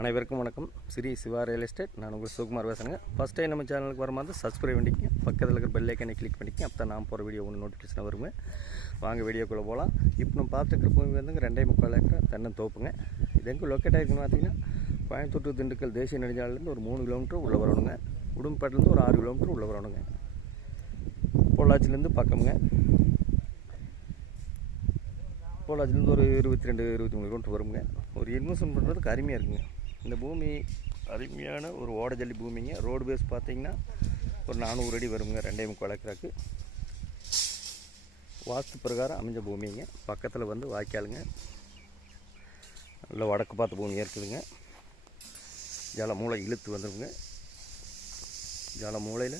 அனைவருக்கும் வணக்கம். Shri Siva real estate. நான் உங்கள் சிவகுமார் பேசுகிறேங்க. ஃபஸ்ட் டைம் நம்ம சேனலுக்கு வரும்போது சப்ஸ்கிரைப் பண்ணிக்கங்க, பக்கத்தில் இருக்கிற பெல் ஐக்கனை கிளிக் பண்ணிக்கங்க. அப்போ தான் நான் போகிற வீடியோ ஒன்று நோட்டிஃபிகேஷன் வருங்க. வாங்க வீடியோக்குள்ளே போகலாம். இப்போ நம்ம பார்த்துக்கிற பூமி வந்துங்க 2.25 ஏக்கர் தென்னந்தோப்புங்க. இது எங்கே லொக்கேட் ஆகிருக்குன்னு பார்த்தீங்கன்னா, கோயம்புத்தூர் to திண்டுக்கல் தேசிய நெடுஞ்சாலையிலேருந்து ஒரு 3 கிலோமீட்டர் உள்ளே வரணுங்க. உடும்பேட்டிலேருந்து ஒரு 6 கிலோமீட்டர் உள்ளே வரணுங்க. பொள்ளாச்சிலேருந்து பக்கமுங்க. பொள்ளாச்சிலேருந்து ஒரு 22-23 கிலோமீட்டர் வருங்க. ஒரு இன்வெஸ்ட்மெண்ட் பண்ணுறதுக்கு அருமையாக இருக்குங்க. இந்த பூமி அருமையான ஒரு ஓடஜல்லி பூமிங்க. ரோடு பேஸ் பார்த்தீங்கன்னா ஒரு 400 அடி வருங்க. 2.25 ஏக்கராக்கு வாஸ்து பிரகாரம் அமைஞ்ச பூமிங்க. பக்கத்தில் வந்து வாய்க்காலுங்க. நல்ல வடக்கு பார்த்த பூமியாக இருக்குதுங்க. ஜல மூளை இழுத்து வந்துடுங்க. ஜல மூளையில்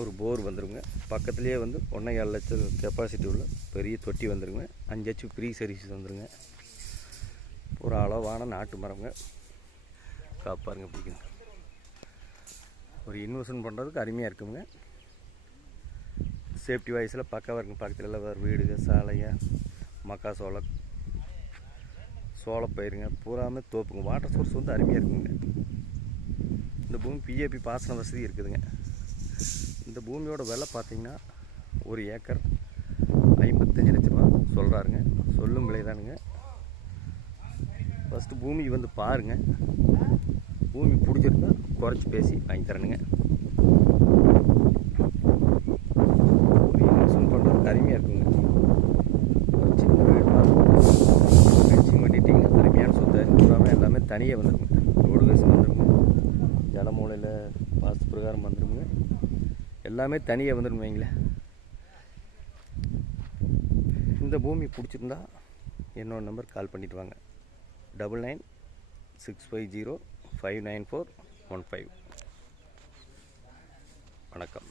ஒரு போர் வந்துடுங்க. பக்கத்துலேயே வந்து 1.25 லட்சம் கெப்பாசிட்டி உள்ள பெரிய தொட்டி வந்துடுங்க. 5 ஹெச் ஃப்ரீ சர்வீஸ் வந்துடுங்க. ஒரு அளவான நாட்டு மரங்க. காப்பாருங்க பிடிக்குங்க. ஒரு இன்வெஸ்ட்மெண்ட் பண்ணுறதுக்கு அருமையாக இருக்குங்க. சேஃப்டி வாய்ஸில் பக்காவாக இருக்குங்க. பக்கத்தில் எல்லாம் வேறு வீடுங்க, சாலைங்க, மக்கா சோளப்பயிருங்க, பூராமே தோப்புங்க. வாட்டர் சோர்ஸ் வந்து அருமையாக இருக்குங்க. இந்த பூமி பிஏபி பாசன வசதி இருக்குதுங்க. இந்த பூமியோட விலை பார்த்தீங்கன்னா ஒரு ஏக்கர் 55 லட்ச ரூபா சொல்கிறாருங்க. சொல்லும் விலை தானுங்க. ஃபஸ்ட்டு பூமி வந்து பாருங்கள். பூமி பிடிச்சிருந்தா குறைச்சி பேசி வாங்கி தரணுங்க. ஒரு இன்வெஸ்ட்மெண்ட் பண்ணுறதுக்கு அருமையாக இருக்குங்க. ஒரு சின்ன வீடு மேட்சிங் பண்ணிட்டிங்கன்னா அருமையான சொத்து பூராமல் எல்லாமே தனியாக வந்துடுங்க. ரோடு வேஸ் வந்துடுங்க. ஜலமூலையில் வாஸ்து பிரகாரம் வந்துடுங்க. எல்லாமே தனியாக வந்துடும் வைங்களேன். இந்த பூமி பிடிச்சிருந்தா என்னோட நம்பர் கால் பண்ணிவிட்டு வாங்க. 9965059415. வணக்கம்.